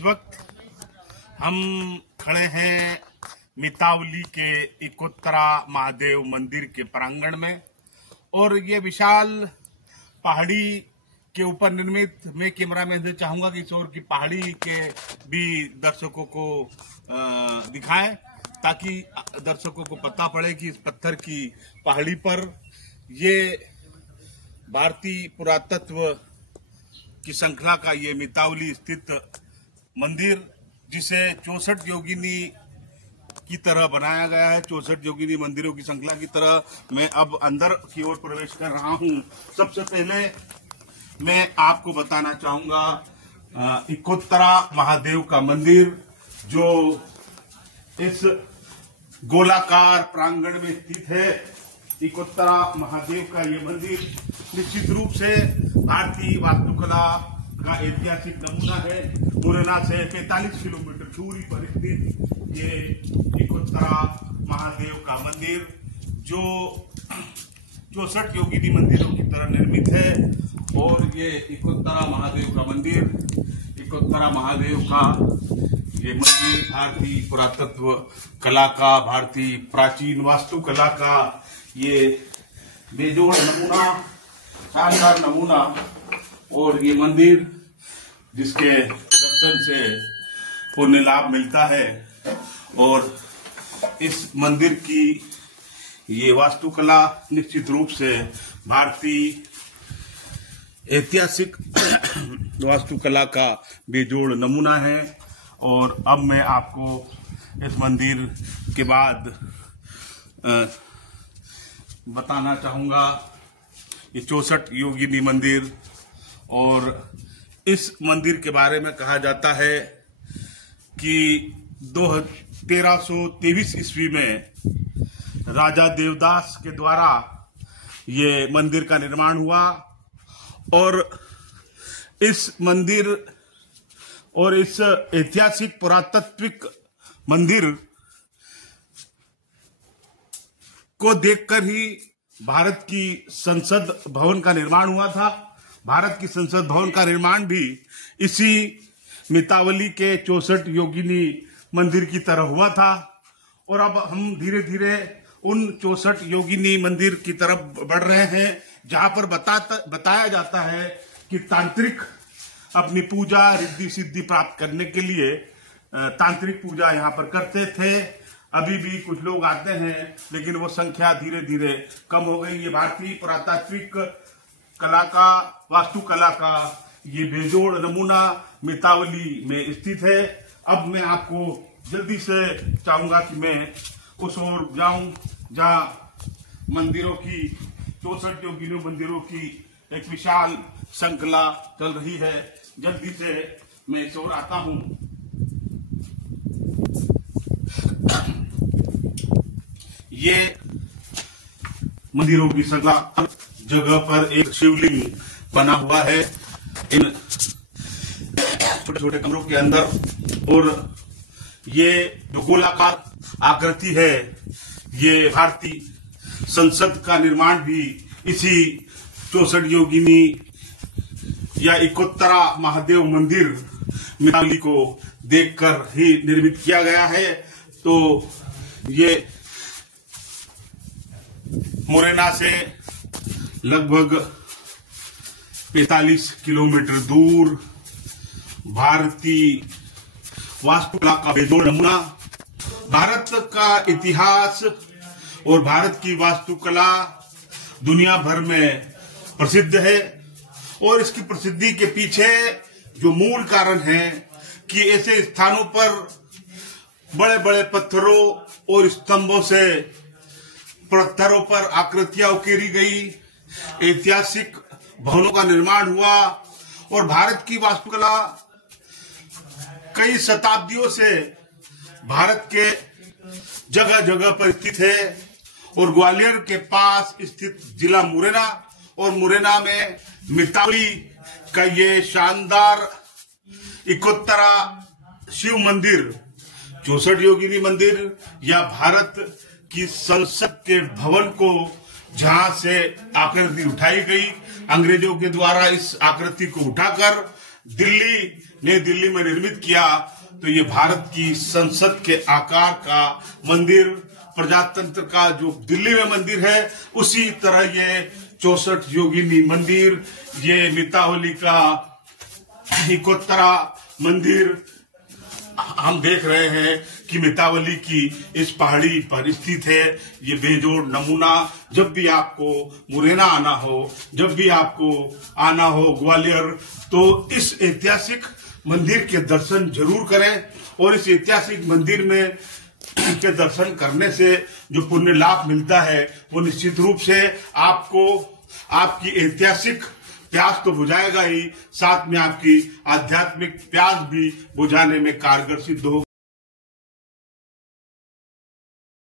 इस वक्त हम खड़े हैं मितावली के इकोत्तरा महादेव मंदिर के प्रांगण में और ये विशाल पहाड़ी के ऊपर निर्मित, मैं कैमरामैन से चाहूंगा कि इस ओर की पहाड़ी के भी दर्शकों को दिखाएं ताकि दर्शकों को पता पड़े कि इस पत्थर की पहाड़ी पर ये भारतीय पुरातत्व की श्रृंखला का ये मितावली स्थित मंदिर, जिसे 64 योगिनी की तरह बनाया गया है, 64 योगिनी मंदिरों की श्रृंखला की तरह। मैं अब अंदर की ओर प्रवेश कर रहा हूं। सबसे पहले मैं आपको बताना चाहूंगा इकोत्तरा महादेव का मंदिर, जो इस गोलाकार प्रांगण में स्थित है। इकोत्तरा महादेव का ये मंदिर निश्चित रूप से भारतीय वास्तुकला का ऐतिहासिक नमूना है। मुरैना से 45 किलोमीटर दूरी पर स्थित ये इकोत्तरा महादेव का मंदिर, जो 64 योगिनी मंदिरों की तरह निर्मित है। और ये इकोत्तरा महादेव का मंदिर, इकोत्तरा महादेव का ये मंदिर भारतीय पुरातत्व कला का, भारतीय प्राचीन वास्तुकला का ये बेजोड़ नमूना, शानदार नमूना। और ये मंदिर जिसके दर्शन से पुण्य लाभ मिलता है। और इस मंदिर की ये वास्तुकला निश्चित रूप से भारतीय ऐतिहासिक वास्तुकला का बेजोड़ नमूना है। और अब मैं आपको इस मंदिर के बाद बताना चाहूंगा ये 64 योगिनी मंदिर। और इस मंदिर के बारे में कहा जाता है कि 1323 ईस्वी में राजा देवदास के द्वारा ये मंदिर का निर्माण हुआ। और इस मंदिर और इस ऐतिहासिक पुरातात्विक मंदिर को देखकर ही भारत की संसद भवन का निर्माण हुआ था। भारत की संसद भवन का निर्माण भी इसी मितावली के 64 योगिनी मंदिर की तरह हुआ था। और अब हम धीरे धीरे उन 64 योगिनी मंदिर की तरफ बढ़ रहे हैं, जहां पर बताया जाता है कि तांत्रिक अपनी पूजा रिद्धि सिद्धि प्राप्त करने के लिए तांत्रिक पूजा यहाँ पर करते थे। अभी भी कुछ लोग आते हैं, लेकिन वो संख्या धीरे धीरे कम हो गई। ये भारतीय पुरातात्विक कला का, वास्तुकला का ये बेजोड़ नमूना मितावली में स्थित है। अब मैं आपको जल्दी से चाहूंगा कि मैं उस ओर जाऊं जहां मंदिरों की 64 योगिनी मंदिरों की एक विशाल श्रृंखला चल रही है। जल्दी से मैं इस ओर आता हूं। ये मंदिरों की श्रृंखला जगह पर एक शिवलिंग बना हुआ है इन छोटे छोटे कमरों के अंदर। और ये जो गोलाकार आकृति है, ये भारतीय संसद का निर्माण भी इसी 64 योगिनी या इकोत्तरा महादेव मंदिर मितावली को देखकर ही निर्मित किया गया है। तो ये मुरैना से लगभग 45 किलोमीटर दूर भारतीय वास्तुकला का बेजोड़ नमूना। भारत का इतिहास और भारत की वास्तुकला दुनिया भर में प्रसिद्ध है। और इसकी प्रसिद्धि के पीछे जो मूल कारण है कि ऐसे स्थानों पर बड़े बड़े पत्थरों और स्तंभों से पत्थरों पर आकृतियां उकेरी गई, ऐतिहासिक भवनों का निर्माण हुआ। और भारत की वास्तुकला कई शताब्दियों से भारत के जगह जगह पर स्थित है। और ग्वालियर के पास स्थित जिला मुरैना, और मुरैना में मितावली का ये शानदार इकोत्तरा शिव मंदिर, 64 योगिनी मंदिर या भारत की संसद के भवन को जहां से आकृति उठाई गई, अंग्रेजों के द्वारा इस आकृति को उठाकर दिल्ली नई दिल्ली में निर्मित किया तो ये भारत की संसद के आकार का मंदिर, प्रजातंत्र का जो दिल्ली में मंदिर है उसी तरह ये 64 योगिनी मंदिर, ये मितावली का इकोत्तरा मंदिर हम देख रहे हैं कि मितावली की इस पहाड़ी पर स्थित है। ये बेजोड़ नमूना, जब भी आपको मुरैना आना हो, जब भी आपको आना हो ग्वालियर, तो इस ऐतिहासिक मंदिर के दर्शन जरूर करें। और इस ऐतिहासिक मंदिर में के दर्शन करने से जो पुण्य लाभ मिलता है वो निश्चित रूप से आपको आपकी ऐतिहासिक प्यास तो बुझाएगा ही, साथ में आपकी आध्यात्मिक प्यास भी बुझाने में कारगर सिद्ध होगा।